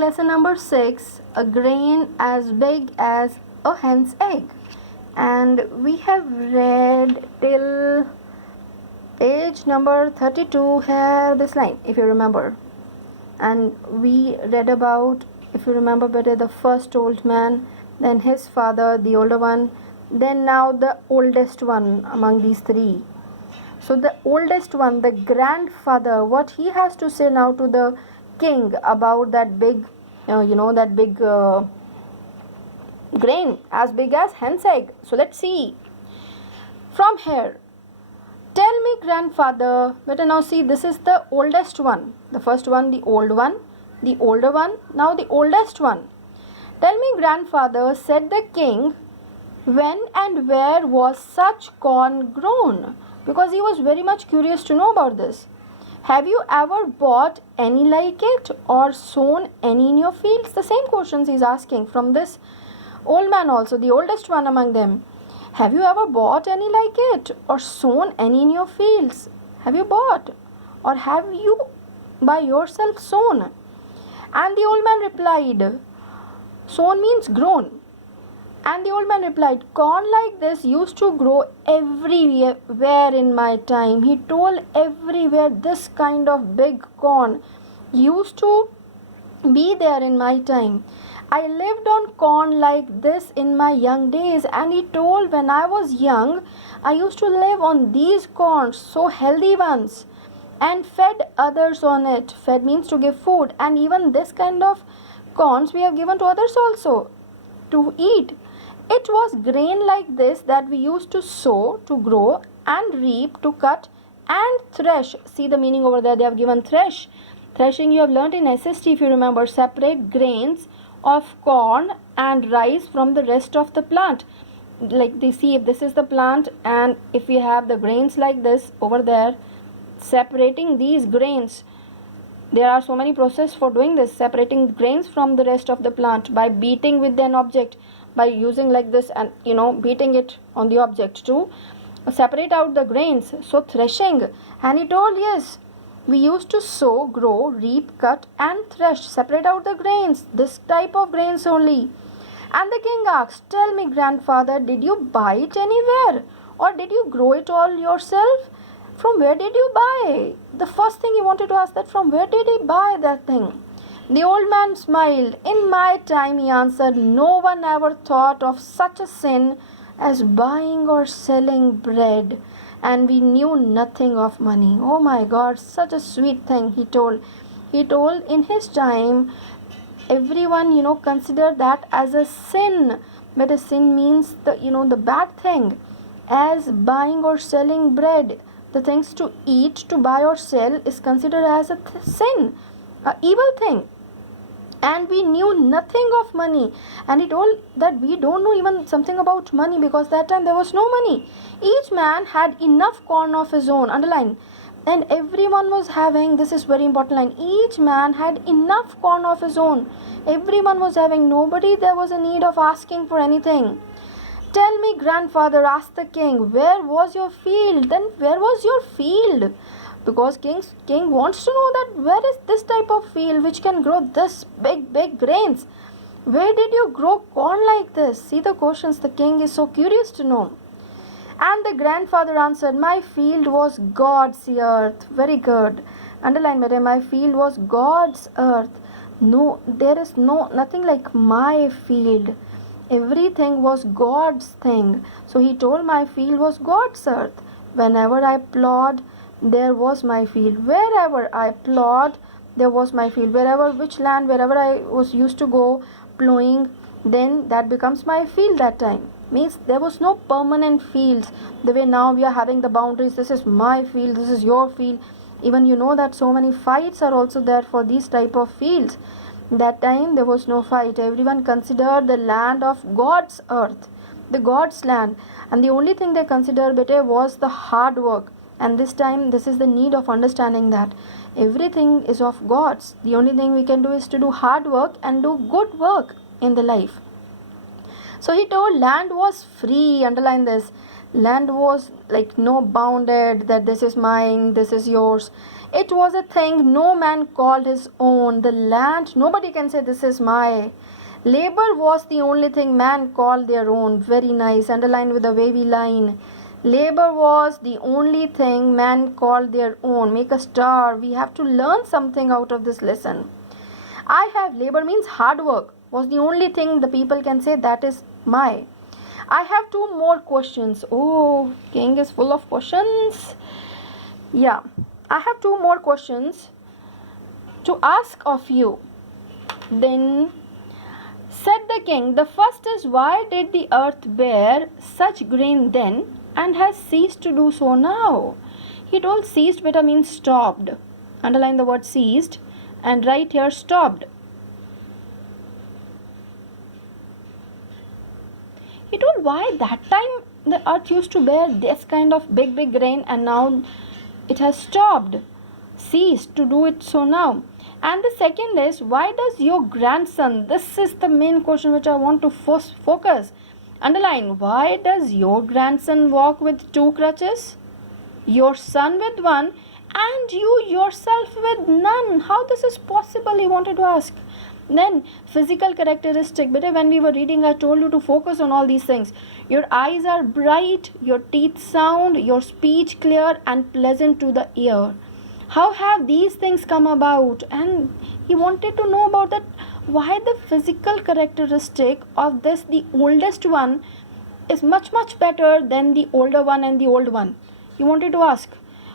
lesson number 6, a grain as big as a hen's egg. And we have read till page number 32 here, this line, if you remember. And we read about, if you remember better, the first old man, then his father, the older one, then now the oldest one among these three. So the oldest one, the grandfather, what he has to say now to the king about that big, that big grain as big as hen's egg. So let's see from here. Tell me, grandfather. Better now see, this is the oldest one. The first one, the old one, the older one, now the oldest one. Tell me, grandfather, said the king, when and where was such corn grown? Because he was very much curious to know about this. Have you ever bought any like it or sown any in your fields? The same questions he's asking from this old man also, the oldest one among them. Have you ever bought any like it or sown any in your fields? Have you bought or have you by yourself sown? And the old man replied, sown means grown. And the old man replied, corn like this used to grow everywhere in my time. He told everywhere this kind of big corn used to be there in my time. I lived on corn like this in my young days, and he told when I was young, I used to live on these corns, so healthy ones, and fed others on it. Fed means to give food, and even this kind of corns we have given to others also to eat. It was grain like this that we used to sow, to grow, and reap, to cut, and thresh. See the meaning over there, they have given thresh. Threshing you have learnt in SST if you remember. Separate grains of corn and rice from the rest of the plant. Like they see, if this is the plant and if we have the grains like this over there, separating these grains, there are so many processes for doing this, separating grains from the rest of the plant by beating with an object, by using like this and beating it on the object to separate out the grains. So threshing. And he told, yes, we used to sow, grow, reap, cut and thresh, separate out the grains, this type of grains only. And the king asked, tell me, grandfather, did you buy it anywhere or did you grow it all yourself? From where did you buy? The first thing he wanted to ask, that from where did he buy that thing? The old man smiled. In my time, he answered, no one ever thought of such a sin as buying or selling bread, and we knew nothing of money. Oh my God, such a sweet thing he told. He told in his time, everyone, considered that as a sin. But a sin means the bad thing. As buying or selling bread, the things to eat, to buy or sell is considered as a sin, an evil thing. And we knew nothing of money. And he told that we don't know even something about money, because that time there was no money. Each man had enough corn of his own, underline, and everyone was having, this is very important line, each man had enough corn of his own. Everyone was having, nobody there was a need of asking for anything. Tell me, grandfather, asked the king, where was your field? Then where was your field? Because king wants to know that where is this type of field which can grow this big grains. Where did you grow corn like this? See the questions, the king is so curious to know. And the grandfather answered, my field was God's earth. Very good. Underline, my field was God's earth. No, there is nothing like my field. Everything was God's thing. So he told my field was God's earth. Whenever I plowed, there was my field. Wherever I plowed, there was my field. Wherever I was used to go plowing, then that becomes my field that time. Means there was no permanent fields. The way now we are having the boundaries, this is my field, this is your field. Even that so many fights are also there for these type of fields. That time there was no fight. Everyone considered the land of God's earth, the God's land. And the only thing they considered better was the hard work. And this time, this is the need of understanding that everything is of God's. The only thing we can do is to do hard work and do good work in the life. So he told land was free. Underline this. Land was like no bounded, that this is mine, this is yours. It was a thing no man called his own. The land, nobody can say this is my. Labor was the only thing man called their own. Very nice. Underlined with a wavy line. Labor was the only thing man called their own. Make a star. We have to learn something out of this lesson. I have, labor means hard work, was the only thing the people can say that is my. I have two more questions. Oh, king is full of questions. Yeah, I have two more questions to ask of you. Then said the king, the first is, why did the earth bear such grain then and has ceased to do so now? He told ceased better means stopped. Underline the word ceased and write here stopped. He told why that time the earth used to bear this kind of big grain and now it has stopped, ceased to do it so now. And the second is, why does your grandson, this is the main question which I want to focus. Underline, why does your grandson walk with two crutches, your son with one, and you yourself with none? How this is possible, he wanted to ask. Then physical characteristic, but when we were reading I told you to focus on all these things. Your eyes are bright, your teeth sound, your speech clear and pleasant to the ear. How have these things come about? And he wanted to know about that, why the physical characteristic of this, the oldest one, is much better than the older one and the old one. He wanted to ask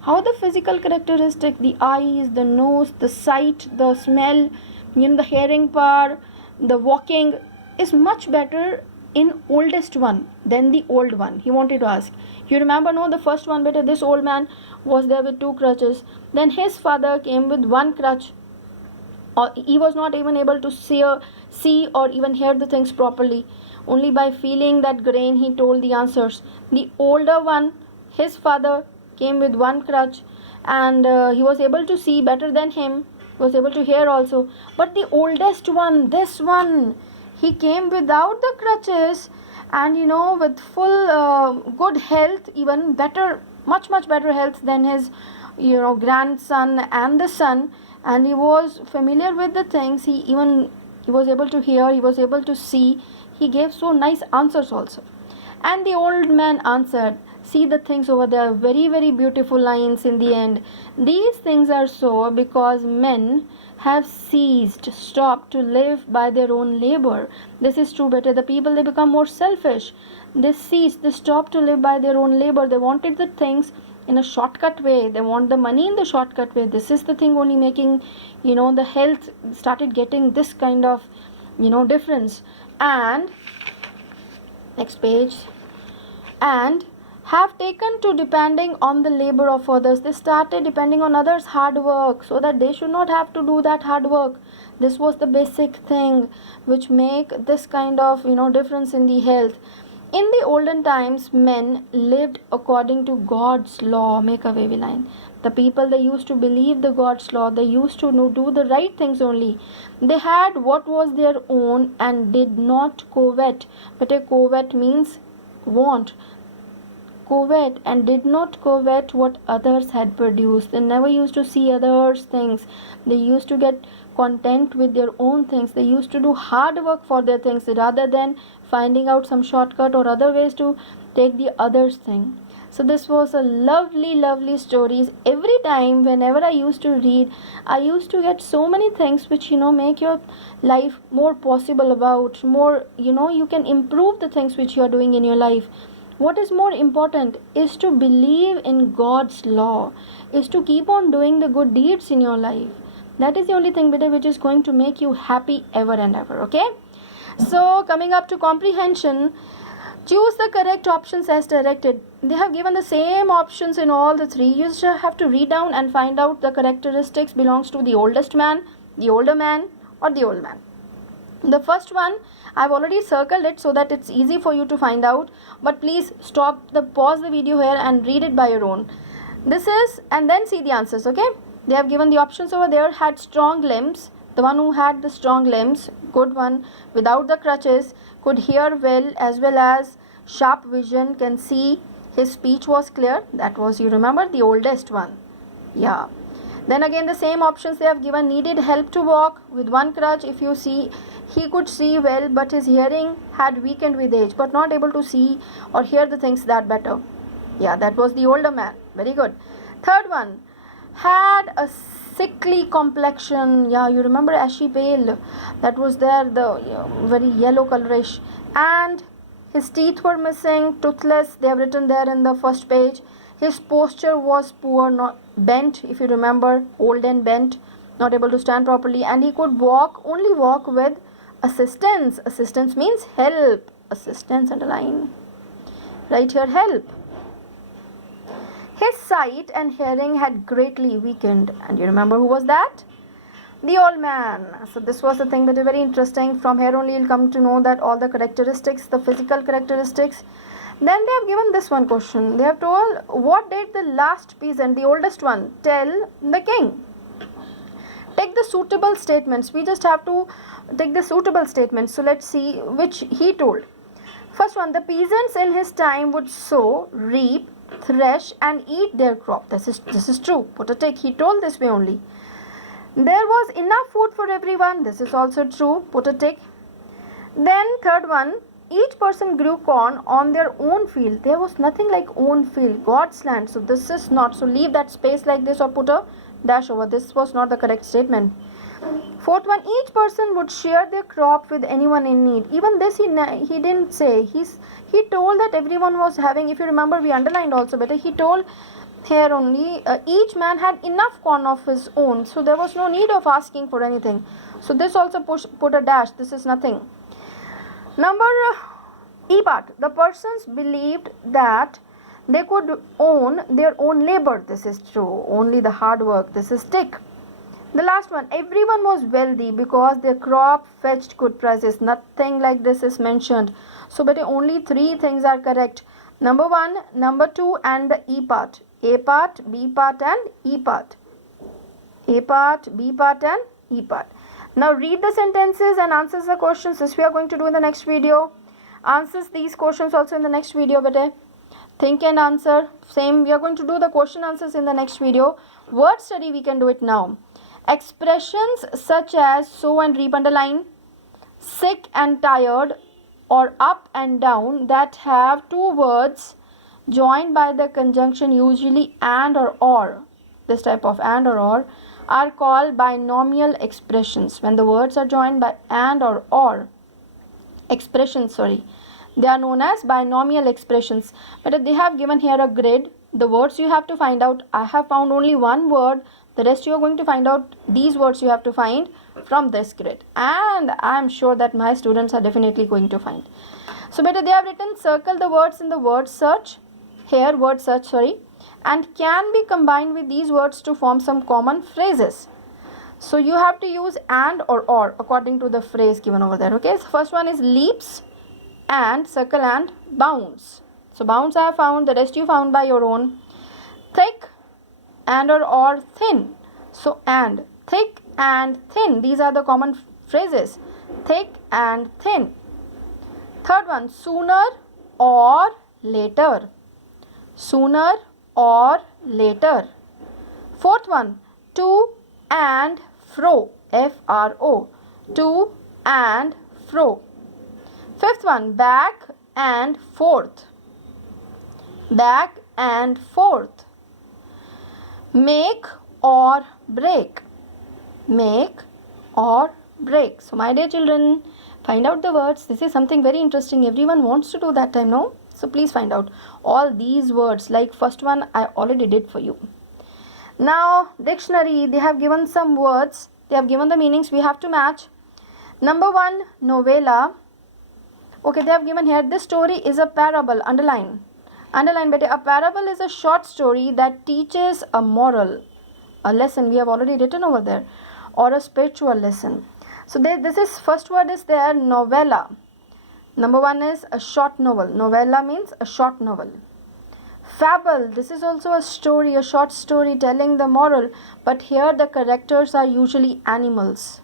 how the physical characteristic, the eyes, the nose, the sight, the smell, the hearing power, the walking is much better in oldest one than the old one. He wanted to ask. You remember, no, the first one, better, this old man was there with two crutches. Then his father came with one crutch. Or he was not even able to see or even hear the things properly. Only by feeling that grain he told the answers. The older one, his father came with one crutch and he was able to see better than him. Was able to hear also. But the oldest one, this one, he came without the crutches and with full good health, even better, much better health than his grandson and the son. And he was familiar with the things. He was able to hear, he was able to see. He gave so nice answers also. And the old man answered, see the things over there, very beautiful lines in the end. These things are so because men have ceased, stopped to live by their own labor. This is true, better. The people, they become more selfish. They ceased, they stopped to live by their own labor. They wanted the things in a shortcut way. They want the money in the shortcut way. This is the thing only making, the health started getting this kind of, difference. And next page. And have taken to depending on the labor of others. They started depending on others' hard work so that they should not have to do that hard work. This was the basic thing which make this kind of difference in the health. In the olden times, men lived according to God's law. Make a wavy line. The people, they used to believe the God's law. They used to do the right things only. They had what was their own and did not covet. But a covet means want. Covet and did not covet what others had produced. They never used to see others' things. They used to get content with their own things. They used to do hard work for their things rather than finding out some shortcut or other ways to take the others' thing. So this was a lovely stories. Every time whenever I used to read, I used to get so many things which make your life more possible, about more you can improve the things which you are doing in your life. What is more important is to believe in God's law, is to keep on doing the good deeds in your life. That is the only thing, beta, which is going to make you happy ever and ever. Okay? So coming up to comprehension, choose the correct options as directed. They have given the same options in all the three. You just have to read down and find out the characteristics belongs to the oldest man, the older man, or the old man. The first one, I've already circled it so that it's easy for you to find out. But please pause the video here and read it by your own. This is, and then see the answers, okay? They have given the options over there. Had strong limbs. The one who had the strong limbs, good one, without the crutches, could hear well as sharp vision, can see. His speech was clear. That was, you remember, the oldest one. Yeah. Then again the same options they have given. Needed help to walk with one crutch. If you see, he could see well, but his hearing had weakened with age, but not able to see or hear the things that better. Yeah, that was the older man. Very good. Third one, had a sickly complexion. Yeah, you remember ashy pale, that was there, the very yellow colorish, and his teeth were missing, toothless, they have written there in the first page. His posture was poor, not bent, if you remember, old and bent, not able to stand properly, and he could only walk with assistance. Assistance means help. Assistance, underline right here, help. His sight and hearing had greatly weakened. And you remember who was that? The old man. So this was the thing that is very interesting. From here only you'll come to know that all the characteristics, the physical characteristics. Then they have given this one question. They have told, what did the last peasant, the oldest one, tell the king? Take the suitable statements. We just have to take the suitable statements. So let's see which he told. First one, the peasants in his time would sow, reap, thresh and eat their crop. This is true. Put a tick. He told this way only. There was enough food for everyone. This is also true. Put a tick. Then third one, each person grew corn on their own field. There was nothing like own field, God's land. So this is not. So leave that space like this or put a dash over. This was not the correct statement. Fourth one, each person would share their crop with anyone in need. Even this he didn't say. He told that everyone was having, if you remember we underlined also better, he told here only each man had enough corn of his own. So there was no need of asking for anything. So this also put a dash. This is nothing. Number E part, the persons believed that they could own their own labor. This is true. Only the hard work. This is tick. The last one, everyone was wealthy because their crop fetched good prices. Nothing like this is mentioned. So but only three things are correct. Number 1, number 2 and the E part. A part, B part and E part. A part, B part and E part. Now read the sentences and answers the questions. This we are going to do in the next video. Answers these questions also in the next video. Bete. Think and answer. Same, we are going to do the question answers in the next video. Word study we can do it now. Expressions such as sow and reap, underline, sick and tired, or up and down that have two words joined by the conjunction usually and or. This type of and or are called binomial expressions. When the words are joined by and or expressions, they are known as binomial expressions. But they have given here a grid. The words you have to find out. I have found only one word. The rest you are going to find out. These words you have to find from this grid. And I am sure that my students are definitely going to find. So better they have written circle the words in the word search. Here word search, and can be combined with these words to form some common phrases. So you have to use and or according to the phrase given over there. Okay, so first one is leaps and circle and bounds. So bounds I have found, the rest you found by your own. Thick and or thin. So and thick and thin, these are the common phrases. Thick and thin. Third one, sooner or later. Sooner or later. Fourth one, to and fro. F-R-O. To and fro. Fifth one, back and forth. Back and forth. Make or break. Make or break. So my dear children, find out the words. This is something very interesting. Everyone wants to do that time, no? So please find out all these words. Like first one I already did for you. Now dictionary, they have given some words. They have given the meanings. We have to match. Number 1, novella. Okay, they have given here, this story is a parable. Underline. Underline, but a parable is a short story that teaches a moral, a lesson. We have already written over there, or a spiritual lesson. So this is first word is there, novella. Number 1 is a short novel. Novella means a short novel. Fable, this is also a story, a short story telling the moral, but here the characters are usually animals.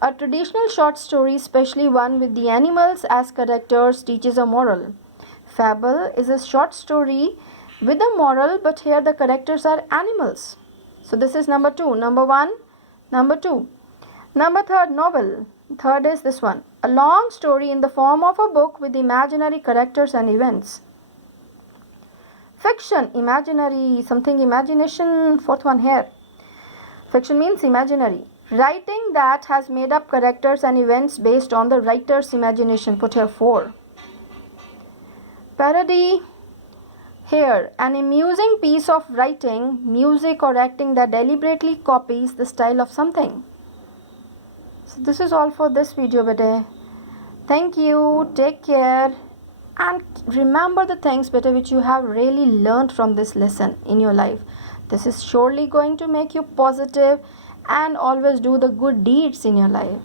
A traditional short story, especially one with the animals as characters, teaches a moral. Fable is a short story with a moral, but here the characters are animals. So this is number 2. Number 1, number 2. Number 3, novel. Third is this one. A long story in the form of a book with imaginary characters and events. Fiction, imaginary, something imagination. Fourth one here. Fiction means imaginary. Writing that has made up characters and events based on the writer's imagination. Put here 4. Parody. Here, an amusing piece of writing, music or acting that deliberately copies the style of something. So this is all for this video, beta. Thank you. Take care. And remember the things, beta, which you have really learned from this lesson in your life. This is surely going to make you positive and always do the good deeds in your life.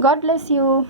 God bless you.